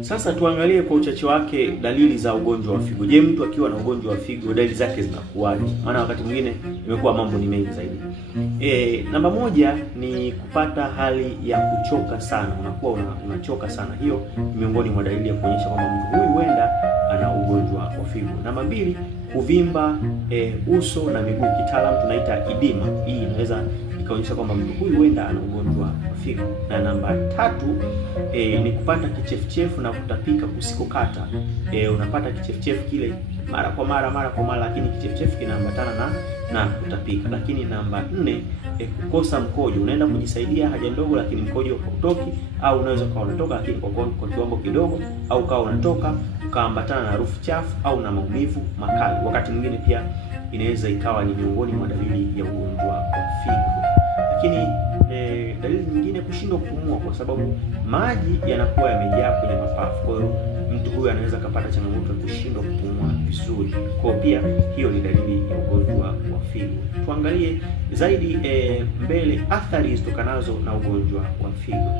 Sasa tuangalie kwa uchache wake dalili za ugonjwa wa figo. Je, mtu akiwa na ugonjwa wa figo dalili zake zinakuwaje? Maana wakati mwingine imekuwa mambo ni mengi zaidi. Namba moja ni kupata hali ya kuchoka sana, unakuwa unachoka sana. Hiyo ni miongoni mwa dalili ya kuonyesha kwamba mtu huyu huenda ana ugonjwa wa figo. Namba mbili, kuvimba uso na miguu, kitaalamu tunaita edema. Hii inaweza ikaonyesha kwamba mtu huyu huenda ana ugonjwa wa figo. Na namba tatu ni kupata kichefuchefu na kutapika kusikokata. Unapata kichefuchefu kile mara kwa mara, lakini kichefuchefu kinaambatana na kutapika. Lakini namba nne, kukosa mkojo. Unaenda kujisaidia haja ndogo lakini mkojo hautoki, au unaweza kuwa unatoka lakini kwa kiwango kidogo, au kawa unatoka ukaambatana na harufu chafu au na maumivu makali. Wakati mwingine pia inaweza ikawa ni miongoni mwa dalili ya ugonjwa wa figo. Lakini dalili nyingine, kushindwa kupumua kwa sababu maji yanakuwa yamejaa kwenye mapafu. Kwa hiyo mtu huyu anaweza kupata changamoto ya kushindwa kupumua vizuri. Kwa pia hiyo ni dalili ya ugonjwa wa figo. Tuangalie zaidi mbele athari zitokanazo na ugonjwa wa figo.